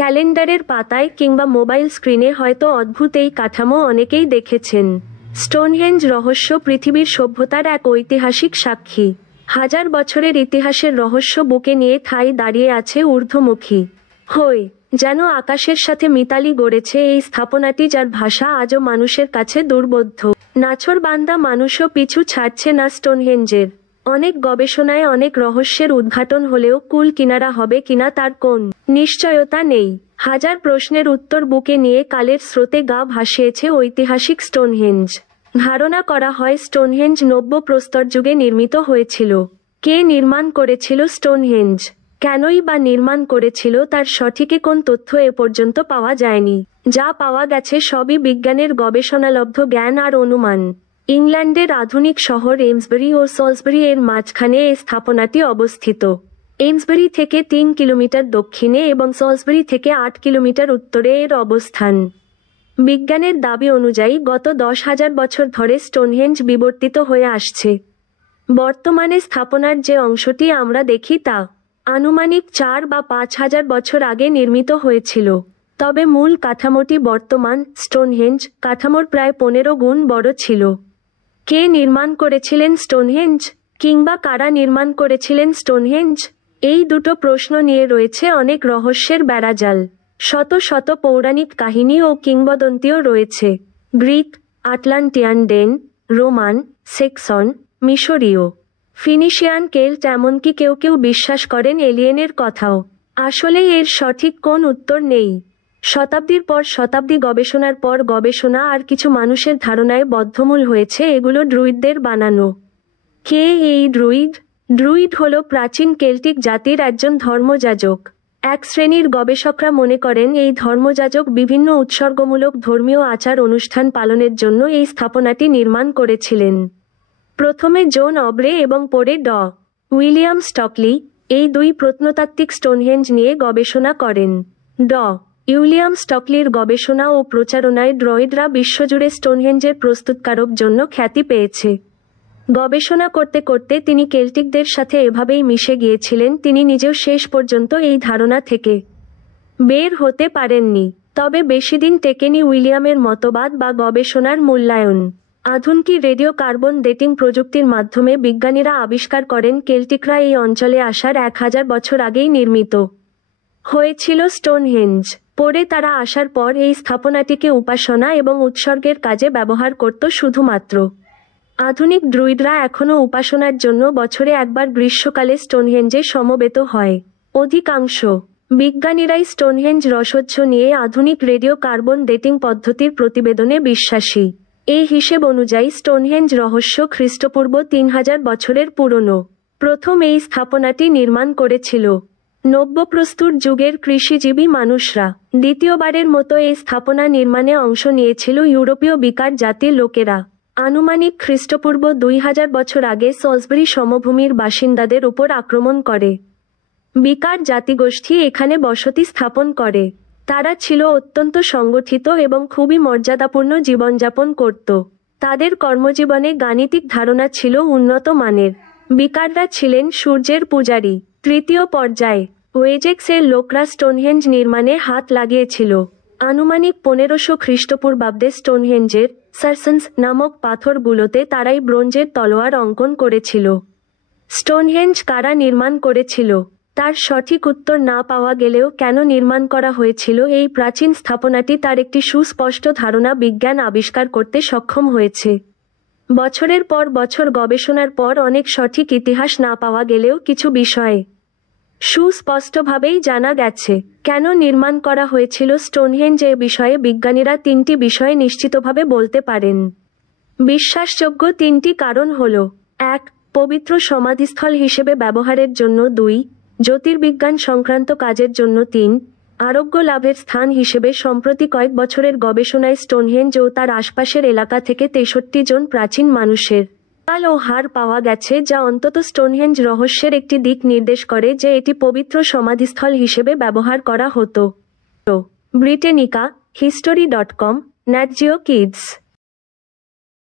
ক্যালেন্ডারের পাতায় কিংবা মোবাইল স্ক্রিনে হয়তো অদ্ভুত এই কাঠামো অনেকেই দেখেছেন। স্টোনহেঞ্জ রহস্য পৃথিবীর সভ্যতার এক ঐতিহাসিক সাক্ষী। হাজার বছরের ইতিহাসের রহস্য বুকে নিয়ে ঠাই দাঁড়িয়ে আছে ঊর্ধ্বমুখী হয়ে, যেন আকাশের সাথে মিতালি গড়েছে এই স্থাপনাটি, যার ভাষা আজও মানুষের কাছে দুর্বোধ্য। নাছোড়বান্দা মানুষও পিছু ছাড়ছে না স্টোনহেঞ্জের। অনেক গবেষণায় অনেক রহস্যের উদ্ঘাটন হলেও কুল কিনারা হবে কিনা তার কোন নিশ্চয়তা নেই। হাজার প্রশ্নের উত্তর বুকে নিয়ে কালের স্রোতে গা ভাসিয়েছে ঐতিহাসিক স্টোনহেঞ্জ। ধারণা করা হয় স্টোনহেঞ্জ নব্য প্রস্তর যুগে নির্মিত হয়েছিল। কে নির্মাণ করেছিল স্টোনহেঞ্জ, কেনই বা নির্মাণ করেছিল, তার সঠিক কোন তথ্য এ পর্যন্ত পাওয়া যায়নি। যা পাওয়া গেছে সবই বিজ্ঞানের গবেষণালব্ধ জ্ঞান আর অনুমান। ইংল্যান্ডের আধুনিক শহর এইমসবারি ও সলসবারি এর মাঝখানে এই স্থাপনাটি অবস্থিত। এইমসবারি থেকে 3 কিলোমিটার দক্ষিণে এবং সলসবারি থেকে 8 কিলোমিটার উত্তরে এর অবস্থান। বিজ্ঞানের দাবি অনুযায়ী গত 10,000 বছর ধরে স্টোনহেঞ্জ বিবর্তিত হয়ে আসছে। বর্তমানে স্থাপনার যে অংশটি আমরা দেখি তা আনুমানিক 4 বা 5,000 বছর আগে নির্মিত হয়েছিল। তবে মূল কাঠামোটি বর্তমান স্টোনহেঞ্জ কাঠামোর প্রায় 15 গুণ বড় ছিল। কে নির্মাণ করেছিলেন স্টোনহেঞ্জ, কিংবা কারা নির্মাণ করেছিলেন স্টোনহেঞ্জ? এই দুটো প্রশ্ন নিয়ে রয়েছে অনেক রহস্যের বেড়াজাল। শত শত পৌরাণিক কাহিনী ও কিংবদন্তিও রয়েছে। গ্রিক, আটলান্টিয়ান, ডেন, রোমান, সেক্সন, মিশরীয়, ফিনিশিয়ান, কেল্ট, এমনকি কেউ কেউ বিশ্বাস করেন এলিয়েনের কথাও। আসলে এর সঠিক কোন উত্তর নেই। শতাব্দীর পর শতাব্দী গবেষণার পর গবেষণা আর কিছু মানুষের ধারণায় বদ্ধমূল হয়েছে এগুলো ড্রুইডদের বানানো। কে এই ড্রুইড? ড্রুইড হল প্রাচীন কেল্টিক জাতির একজন ধর্মযাজক। এক শ্রেণীর গবেষকরা মনে করেন এই ধর্মযাজক বিভিন্ন উৎসর্গমূলক ধর্মীয় আচার অনুষ্ঠান পালনের জন্য এই স্থাপনাটি নির্মাণ করেছিলেন। প্রথমে জন অব্রে এবং পরে উইলিয়াম স্টকলি এই দুই প্রত্নতাত্ত্বিক স্টোনহেঞ্জ নিয়ে গবেষণা করেন। উইলিয়াম স্টকলির গবেষণা ও প্রচারণায় ড্রয়েডরা বিশ্বজুড়ে স্টোনহেঞ্জের প্রস্তুতকারক জন্য খ্যাতি পেয়েছে। গবেষণা করতে করতে তিনি কেল্টিকদের সাথে এভাবেই মিশে গিয়েছিলেন, তিনি নিজেও শেষ পর্যন্ত এই ধারণা থেকে বের হতে পারেননি। তবে বেশিদিন টেকেনি উইলিয়ামের মতবাদ বা গবেষণার মূল্যায়ন। আধুনিক রেডিও কার্বন ডেটিং প্রযুক্তির মাধ্যমে বিজ্ঞানীরা আবিষ্কার করেন কেল্টিকরা এই অঞ্চলে আসার 1000 বছর আগেই নির্মিত হয়েছিল স্টোনহেঞ্জ। পরে তারা আসার পর এই স্থাপনাটিকে উপাসনা এবং উৎসর্গের কাজে ব্যবহার করত শুধুমাত্র। আধুনিক ড্রুইডরা এখনও উপাসনার জন্য বছরে একবার গ্রীষ্মকালে স্টোনহেঞ্জে সমবেত হয়। অধিকাংশ বিজ্ঞানীরাই স্টোনহেঞ্জ রহস্য নিয়ে আধুনিক রেডিও কার্বন ডেটিং পদ্ধতির প্রতিবেদনে বিশ্বাসী। এই হিসেব অনুযায়ী স্টোনহেঞ্জ রহস্য খ্রিস্টপূর্ব 3000 বছরের পুরনো। প্রথম এই স্থাপনাটি নির্মাণ করেছিল নব্যপ্রস্তর যুগের কৃষিজীবী মানুষরা। দ্বিতীয়বারের মতো এই স্থাপনা নির্মাণে অংশ নিয়েছিল ইউরোপীয় বিকার জাতির লোকেরা। আনুমানিক খ্রিস্টপূর্ব 2000 বছর আগে সলসবারি সমভূমির বাসিন্দাদের উপর আক্রমণ করে বিকার জাতিগোষ্ঠী এখানে বসতি স্থাপন করে। তারা ছিল অত্যন্ত সংগঠিত এবং খুবই মর্যাদাপূর্ণ জীবনযাপন করত। তাদের কর্মজীবনে গাণিতিক ধারণা ছিল উন্নত মানের। বিকাররা ছিলেন সূর্যের পূজারী। তৃতীয় পর্যায়ে ওয়েজেক্সের লোকরা স্টোনহেঞ্জ নির্মাণে হাত লাগিয়েছিল। আনুমানিক 1500 খ্রিস্টপূর্বাব্দে স্টোনহেঞ্জের সারসন্স নামক পাথরগুলোতে তারাই ব্রোঞ্জের তলোয়ার অঙ্কন করেছিল। স্টোনহেঞ্জ কারা নির্মাণ করেছিল তার সঠিক উত্তর না পাওয়া গেলেও কেন নির্মাণ করা হয়েছিল এই প্রাচীন স্থাপনাটি তার একটি সুস্পষ্ট ধারণা বিজ্ঞান আবিষ্কার করতে সক্ষম হয়েছে। বছরের পর বছর গবেষণার পর অনেক সঠিক ইতিহাস না পাওয়া গেলেও কিছু বিষয়ে সুস্পষ্টভাবেই জানা গেছে কেন নির্মাণ করা হয়েছিল স্টোনহেঞ্জ। এ বিষয়ে বিজ্ঞানীরা 3টি বিষয়ে নিশ্চিতভাবে বলতে পারেন। বিশ্বাসযোগ্য 3টি কারণ হল: 1. পবিত্র সমাধিস্থল হিসেবে ব্যবহারের জন্য। 2. জ্যোতির্বিজ্ঞান সংক্রান্ত কাজের জন্য। 3. আরোগ্য লাভের স্থান হিসেবে। সম্প্রতি কয়েক বছরের গবেষণায় স্টোনহেঞ্জ ও তার আশপাশের এলাকা থেকে 63 জন প্রাচীন মানুষের কাল ও হাড় পাওয়া গেছে, যা অন্তত স্টোনহেঞ্জ রহস্যের একটি দিক নির্দেশ করে যে এটি পবিত্র সমাধিস্থল হিসেবে ব্যবহার করা হতো। Britannica, history.com, Nat Geo Kids।